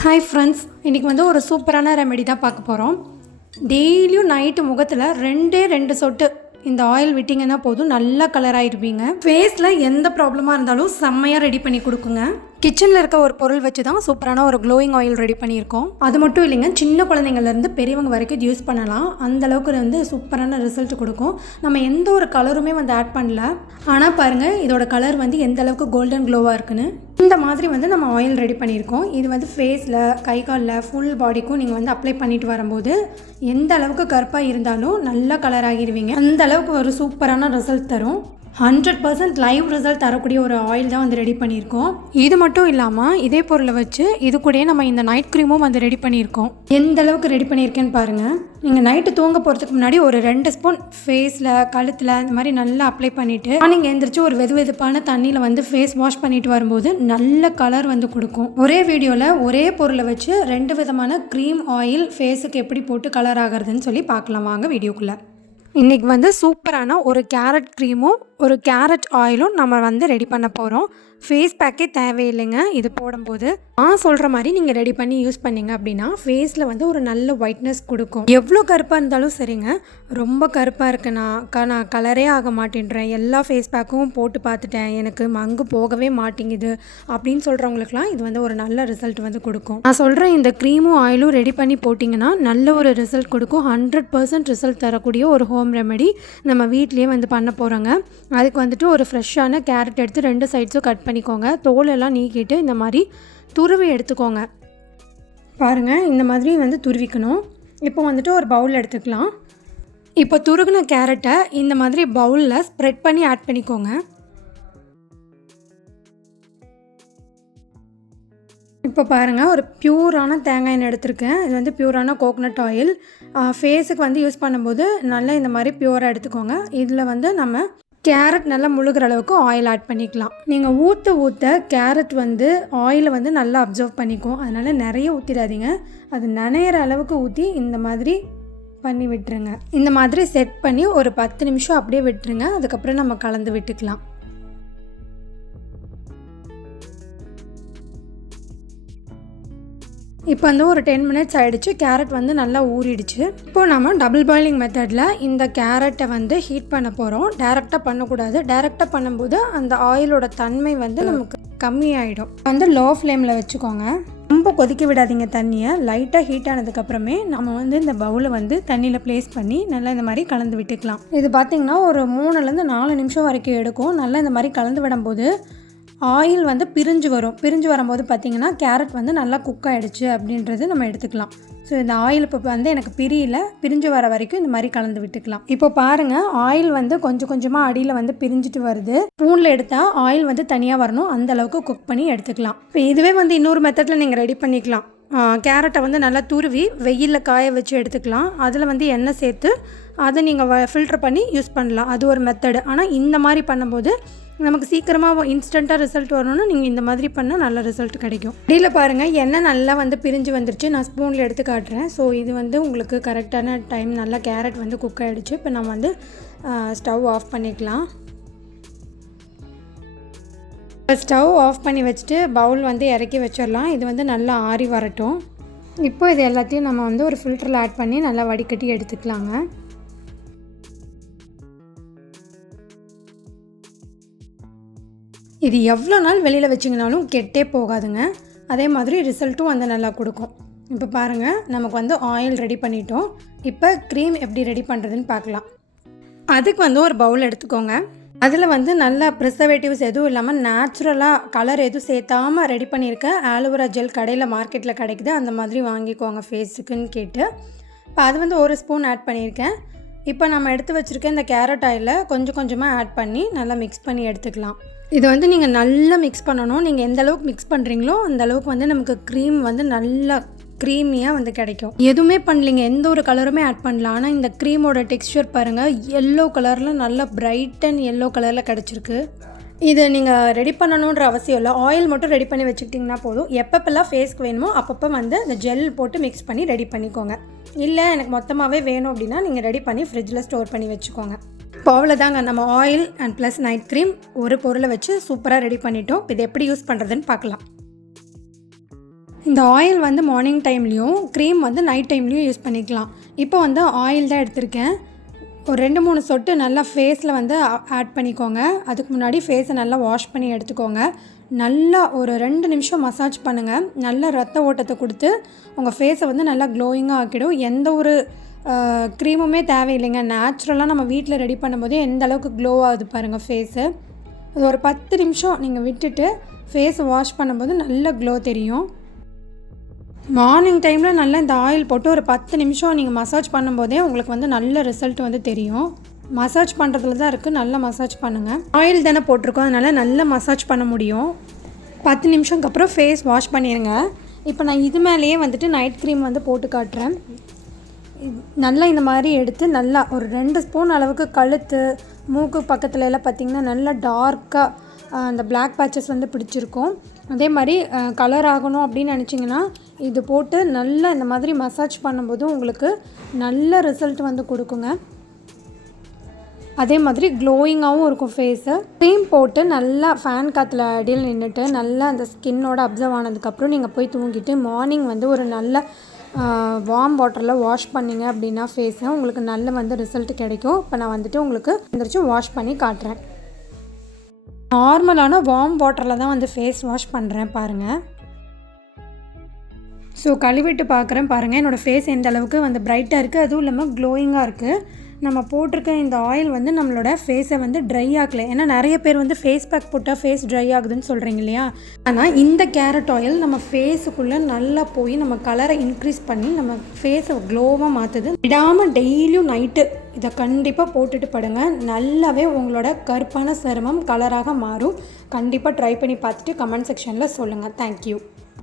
Hi friends இன்றைக்கி வந்து ஒரு சூப்பரான ரெமெடி தான் பார்க்க போகிறோம் டெய்லியும் நைட்டு முகத்தில் ரெண்டே ரெண்டு சொட்டு இந்த ஆயில் விட்டிங்கன்னா போதும். நல்ல கலராயிருப்பீங்க ஃபேஸில் எந்த ப்ராப்ளமாக இருந்தாலும் செம்மையாக ரெடி பண்ணி கொடுக்குங்க. கிச்சனில் இருக்க ஒரு பொருள் வச்சு தான் சூப்பரான ஒரு க்ளோயிங் ஆயில் ரெடி பண்ணியிருக்கோம். அது மட்டும் இல்லைங்க சின்ன குழந்தைங்கள்லேருந்து பெரியவங்க வரைக்கும் யூஸ் பண்ணலாம். அந்த அளவுக்கு வந்து சூப்பரான ரிசல்ட் கொடுக்கும். நம்ம எந்த ஒரு கலருமே வந்து ஆட் பண்ணல. ஆனால் பாருங்கள் இதோட கலர் வந்து எந்த அளவுக்கு கோல்டன் க்ளோவாக இருக்குன்னு. இந்த மாதிரி வந்து நம்ம ஆயில் ரெடி பண்ணியிருக்கோம். இது வந்து ஃபேஸில் கை காலில் ஃபுல் பாடிக்கும் நீங்கள் வந்து அப்ளை பண்ணிட்டு வரும்போது எந்த அளவுக்கு கருப்பாக இருந்தாலும் நல்ல கலர் ஆகிடுவீங்க. அந்த அளவுக்கு ஒரு சூப்பரான ரிசல்ட் தரும். ஹண்ட்ரட் பர்சன்ட் லைவ் ரிசல்ட் தரக்கூடிய ஒரு ஆயில் தான் வந்து ரெடி பண்ணியிருக்கோம். இது மட்டும் இல்லாமல் இதே பொருளை வச்சு இது கூடயே நம்ம இந்த நைட் க்ரீமும் வந்து ரெடி பண்ணியிருக்கோம். எந்த அளவுக்கு ரெடி பண்ணியிருக்கேன்னு பாருங்கள் நீங்கள் நைட்டு தூங்க போகிறதுக்கு முன்னாடி ஒரு ரெண்டு ஸ்பூன் ஃபேஸில் கழுத்தில் இந்த மாதிரி நல்லா அப்ளை பண்ணிவிட்டு நீங்கள் எந்திரிச்சு ஒரு வெது வெதுப்பான தண்ணியில் வந்து ஃபேஸ் வாஷ் பண்ணிட்டு வரும்போது நல்ல கலர் வந்து கொடுக்கும். ஒரே வீடியோவில் ஒரே பொருளை வச்சு ரெண்டு விதமான க்ரீம் ஆயில் ஃபேஸுக்கு எப்படி போட்டு கலர் ஆகிறதுன்னு சொல்லி பார்க்கலாம். வாங்க வீடியோக்குள்ளே. இன்றைக்கி வந்து சூப்பரான ஒரு கேரட் க்ரீமும் ஒரு கேரட் ஆயிலும் நம்ம வந்து ரெடி பண்ண போகிறோம் ஃபேஸ் பேக்கே தேவையில்லைங்க. இது போடும்போது நான் சொல்கிற மாதிரி நீங்கள் ரெடி பண்ணி யூஸ் பண்ணீங்க அப்படின்னா ஃபேஸில் வந்து ஒரு நல்ல ஒயிட்னஸ் கொடுக்கும். எவ்வளோ கருப்பாக இருந்தாலும் சரிங்க. ரொம்ப கருப்பாக இருக்குண்ணா க நான் கலரே ஆக மாட்டேன்றேன். எல்லா ஃபேஸ் பேக்கும் போட்டு பார்த்துட்டேன். எனக்கு மங்கு போகவே மாட்டேங்குது அப்படின்னு சொல்கிறவங்களுக்குலாம் இது வந்து ஒரு நல்ல ரிசல்ட் வந்து கொடுக்கும். நான் சொல்கிறேன் இந்த க்ரீமும் ஆயிலும் ரெடி பண்ணி போட்டிங்கன்னா நல்ல ஒரு ரிசல்ட் கொடுக்கும். ஹண்ட்ரட் பர்சன்ட் ரிசல்ட் தரக்கூடிய ஒரு ஹோம் ரெமெடி நம்ம வீட்லேயே வந்து பண்ண போகிறோங்க அதுக்கு வந்துட்டு ஒரு ஃப்ரெஷ்ஷான கேரட் எடுத்து ரெண்டு சைட்ஸும் கட் பண்ணிக்கோங்க. தோல் எல்லாம் நீக்கிட்டு இந்த மாதிரி துருவி எடுத்துக்கோங்க. பாருங்கள் இந்த மாதிரி வந்து துருவிக்கணும். இப்போ வந்துட்டு ஒரு பவுல் எடுத்துக்கலாம். இப்போ துருகின கேரட்டை இந்த மாதிரி பவுலில் ஸ்ப்ரெட் பண்ணி ஆட் பண்ணிக்கோங்க. இப்போ பாருங்கள் ஒரு பியூரான தேங்காய் எண்ணெய் எடுத்திருக்கேன். இது வந்து பியூரான கோகனட் ஆயில் ஃபேஸுக்கு வந்து யூஸ் பண்ணும்போது நல்லா இந்த மாதிரி பியூராக எடுத்துக்கோங்க. இதில் வந்து நம்ம கேரட் நல்லா முழுகிற அளவுக்கு ஆயில் ஆட் பண்ணிக்கலாம். நீங்கள் ஊற்ற ஊற்ற கேரட் வந்து ஆயிலை வந்து நல்லா அப்சர்வ் பண்ணிக்கும் அதனால் நிறைய ஊற்றிடாதீங்க அது நனையிற அளவுக்கு ஊற்றி இந்த மாதிரி பண்ணி விட்டுருங்க. இந்த மாதிரி செட் பண்ணி ஒரு பத்து நிமிஷம் அப்படியே விட்டுருங்க. அதுக்கப்புறம் நம்ம கலந்து விட்டுக்கலாம். இப்போ வந்து ஒரு டென் மினிட்ஸ் ஆகிடுச்சு கேரட் வந்து நல்லா ஊறிடுச்சு. இப்போ நம்ம டபுள் பாயிலிங் மெத்தடில் இந்த கேரட்டை வந்து ஹீட் பண்ண போகிறோம் டேரெக்டாக பண்ணக்கூடாது. டேரெக்டாக பண்ணும்போது அந்த ஆயிலோட தன்மை வந்து நமக்கு கம்மியாயிடும். வந்து லோ ஃப்ளேமில் வச்சுக்கோங்க. ரொம்ப கொதிக்க விடாதீங்க தண்ணியை. லைட்டாக ஹீட் ஆனதுக்கப்புறமே நம்ம வந்து இந்த பவுலை வந்து தண்ணியில் ப்ளேஸ் பண்ணி நல்லா இந்த மாதிரி கலந்து விட்டுக்கலாம். இது பார்த்திங்கன்னா ஒரு மூணுலேருந்து நாலு நிமிஷம் வரைக்கும் எடுக்கும். நல்லா இந்த மாதிரி கலந்து விடும்போது ஆயில் வந்து பிரிஞ்சு வரும். பிரிஞ்சு வரும்போது பார்த்திங்கன்னா கேரட் வந்து நல்லா குக் ஆகிடுச்சு அப்படின்றது நம்ம எடுத்துக்கலாம். ஸோ இந்த ஆயில் இப்போ வந்து எனக்கு பிரியல. பிரிஞ்சு வர வரைக்கும் இந்த மாதிரி கலந்து விட்டுக்கலாம். இப்போ பாருங்கள் ஆயில் வந்து கொஞ்சம் கொஞ்சமாக அடியில் வந்து பிரிஞ்சுட்டு வருது. ஸ்பூனில் எடுத்தால் ஆயில் வந்து தனியாக வரணும். அந்த அளவுக்கு குக் பண்ணி எடுத்துக்கலாம். இப்போ இதுவே வந்து இன்னொரு மெத்தடில் நீங்கள் ரெடி பண்ணிக்கலாம். கேரட்டை வந்து நல்லா துருவி வெயிலில் காய வச்சு எடுத்துக்கலாம். அதில் வந்து எண்ணெய் சேர்த்து அதை நீங்கள் ஃபில்டர் பண்ணி யூஸ் பண்ணலாம். அது ஒரு மெத்தடு ஆனால் இந்த மாதிரி பண்ணும்போது நமக்கு சீக்கிரமாக இன்ஸ்டண்ட்டாக ரிசல்ட் வரணும்னா நீங்கள் இந்த மாதிரி பண்ணால் நல்ல ரிசல்ட் கிடைக்கும். இடையில் பாருங்கள் எண்ணெய் நல்லா வந்து பிரிஞ்சு வந்துருச்சு. நான் ஸ்பூனில் எடுத்து காட்டுறேன். ஸோ இது வந்து உங்களுக்கு கரெக்டான டைம் நல்லா கேரட் வந்து குக் ஆகிடுச்சு இப்போ நம்ம வந்து ஸ்டவ் ஆஃப் பண்ணிக்கலாம். இப்போ ஸ்டவ் ஆஃப் பண்ணி வச்சுட்டு பவுல் வந்து இறக்கி வச்சிடலாம். இது வந்து நல்லா ஆறி வரட்டும். இப்போ இது எல்லாத்தையும் நம்ம வந்து ஒரு ஃபில்டரில் ஆட் பண்ணி நல்லா வடிகட்டி எடுத்துக்கலாங்க. இது எவ்வளோ நாள் வெளியில் வச்சிங்கனாலும் கெட்டே போகாதுங்க. அதே மாதிரி ரிசல்ட்டும் வந்து நல்லா கொடுக்கும். இப்போ பாருங்கள் நமக்கு வந்து ஆயில் ரெடி பண்ணிட்டோம். இப்போ க்ரீம் எப்படி ரெடி பண்ணுறதுன்னு பார்க்கலாம். அதுக்கு வந்து ஒரு பவுல் எடுத்துக்கோங்க. அதில் வந்து நல்ல ப்ரிசர்வேட்டிவ்ஸ் எதுவும் இல்லாமல் நேச்சுரலாக கலர் எதுவும் சேர்த்தாமல் ரெடி பண்ணியிருக்க ஆலோவேரா ஜெல் கடையில் மார்க்கெட்டில் கிடைக்குது. அந்த மாதிரி வாங்கிக்கோங்க ஃபேஸுக்குன்னு கேட்டு. இப்போ அது வந்து ஒரு ஸ்பூன் ஆட் பண்ணியிருக்கேன். இப்போ நம்ம எடுத்து வச்சுருக்க இந்த கேரட் ஆயிலில் கொஞ்சம் கொஞ்சமாக ஆட் பண்ணி நல்லா மிக்ஸ் பண்ணி எடுத்துக்கலாம். இது வந்து நீங்கள் நல்லா மிக்ஸ் பண்ணணும். நீங்கள் எந்த அளவுக்கு மிக்ஸ் பண்ணுறீங்களோ அந்த அளவுக்கு வந்து நமக்கு க்ரீம் வந்து நல்லா க்ரீமியாக வந்து கிடைக்கும். எதுவுமே பண்ணலிங்க. எந்த ஒரு கலருமே ஆட் பண்ணலாம் ஆனால் இந்த க்ரீமோட டெக்ஸ்டர் பாருங்கள் எல்லோ கலரில் நல்லா பிரைட் அண்ட் எல்லோ கலரில் கிடச்சிருக்கு. இது நீங்கள் ரெடி பண்ணணுன்ற அவசியம் இல்லை. ஆயில் மட்டும் ரெடி பண்ணி வச்சுக்கிட்டிங்கன்னா போதும். எப்பப்பெல்லாம் ஃபேஸ்க்கு வேணுமோ அப்பப்போ வந்து அந்த ஜெல் போட்டு மிக்ஸ் பண்ணி ரெடி பண்ணிக்கோங்க. இல்லை எனக்கு மொத்தமாகவே வேணும் அப்படின்னா நீங்கள் ரெடி பண்ணி ஃப்ரிட்ஜில் ஸ்டோர் பண்ணி வச்சுக்கோங்க. இப்போ அவ்வளோதாங்க நம்ம oil and plus night cream ஒரு பொருளை வச்சு சூப்பராக ரெடி பண்ணிட்டோம். இது எப்படி யூஸ் பண்ணுறதுன்னு பார்க்கலாம். இந்த ஆயில் வந்து மார்னிங் டைம்லேயும் க்ரீம் வந்து நைட் டைம்லேயும் யூஸ் பண்ணிக்கலாம். இப்போ வந்து ஆயில் தான் எடுத்திருக்கேன். ஒரு ரெண்டு மூணு சொட்டு நல்லா ஃபேஸில் வந்து ஆட் பண்ணிக்கோங்க. அதுக்கு முன்னாடி ஃபேஸை நல்லா வாஷ் பண்ணி எடுத்துக்கோங்க. நல்லா ஒரு ரெண்டு நிமிஷம் மசாஜ் பண்ணுங்கள் நல்ல ரத்த ஓட்டத்தை கொடுத்து உங்கள் ஃபேஸை வந்து நல்லா க்ளோயிங்காக ஆக்கிடும். எந்த ஒரு க்ரீமுமே தேவையில்லைங்க. நேச்சுரலாக நம்ம வீட்டில் ரெடி பண்ணும்போது எந்த அளவுக்கு க்ளோ ஆகுது பாருங்கள் ஃபேஸு அது ஒரு பத்து நிமிஷம் நீங்கள் விட்டுட்டு ஃபேஸ் வாஷ் பண்ணும்போது நல்ல க்ளோ தெரியும். மார்னிங் டைமில் நல்லா இந்த ஆயில் போட்டு ஒரு பத்து நிமிஷம் நீங்கள் மசாஜ் பண்ணும்போதே உங்களுக்கு வந்து நல்ல ரிசல்ட் வந்து தெரியும். மசாஜ் பண்ணுறதுல தான் இருக்குது நல்லா மசாஜ் பண்ணுங்கள் ஆயில் தானே போட்டிருக்கோம். அதனால் நல்லா மசாஜ் பண்ண முடியும். பத்து நிமிஷம்க்கு அப்புறம் ஃபேஸ் வாஷ் பண்ணிடுங்க இப்போ நான் இது மேலேயே வந்துட்டு நைட் க்ரீம் வந்து போட்டு காட்டுறேன். இது- நல்லா இந்த மாதிரி எடுத்து நல்லா ஒரு ரெண்டு ஸ்பூன் அளவுக்கு கழுத்து மூக்கு பக்கத்துல எல்லாம் பார்த்திங்கன்னா நல்லா டார்க்காக அந்த பிளாக் பேச்சஸ் வந்து பிடிச்சிருக்கும். அதே மாதிரி கலர் ஆகணும் அப்படின்னு நினச்சிங்கன்னா இது போட்டு நல்லா இந்த மாதிரி மசாஜ் பண்ணும்போது உங்களுக்கு நல்ல ரிசல்ட் வந்து கொடுக்குங்க. அதே மாதிரி க்ளோயிங்காகவும் இருக்கும் ஃபேஸு க்ரீம் போட்டு நல்லா ஃபேன் காற்றுல அடியில் நின்றுட்டு நல்லா அந்த ஸ்கின்னோட அப்சர்வ் ஆனதுக்கப்புறம் நீங்கள் போய் தூங்கிட்டு மார்னிங் வந்து ஒரு நல்ல வார்ம் வாட்டரில் வாஷ் பண்ணிங்க அப்படின்னா ஃபேஸை உங்களுக்கு நல்ல வந்து ரிசல்ட் கிடைக்கும். இப்போ நான் வந்துட்டு உங்களுக்கு எந்திரிச்சு வாஷ் பண்ணி காட்டுறேன். நார்மலான வார்ம் வாட்டரில் தான் வந்து ஃபேஸ் வாஷ் பண்ணுறேன் பாருங்கள் ஸோ கழுவிட்டு பார்க்குறேன் பாருங்கள் என்னோடய ஃபேஸ் எந்த அளவுக்கு வந்து பிரைட்டாக இருக்குது அதுவும் இல்லாமல் க்ளோயிங்காக இருக்குது நம்ம போட்டிருக்க இந்த ஆயில் வந்து நம்மளோட ஃபேஸை வந்து ட்ரை ஆகலை ஏன்னா நிறைய பேர் வந்து ஃபேஸ் பேக் போட்டால் ஃபேஸ் ட்ரை ஆகுதுன்னு சொல்கிறீங்க இல்லையா? ஆனால் இந்த கேரட் ஆயில் நம்ம ஃபேஸுக்குள்ளே நல்லா போய் நம்ம கலரை இன்க்ரீஸ் பண்ணி நம்ம ஃபேஸை க்ளோவாக மாற்றுது விடாமல் டெய்லியும் நைட்டு இதை கண்டிப்பாக போட்டுட்டு படுங்க. நல்லாவே உங்களோட கருப்பான சருமம் கலராக மாறும். கண்டிப்பாக ட்ரை பண்ணி பார்த்துட்டு கமெண்ட் செக்ஷனில் சொல்லுங்கள் தேங்க்யூ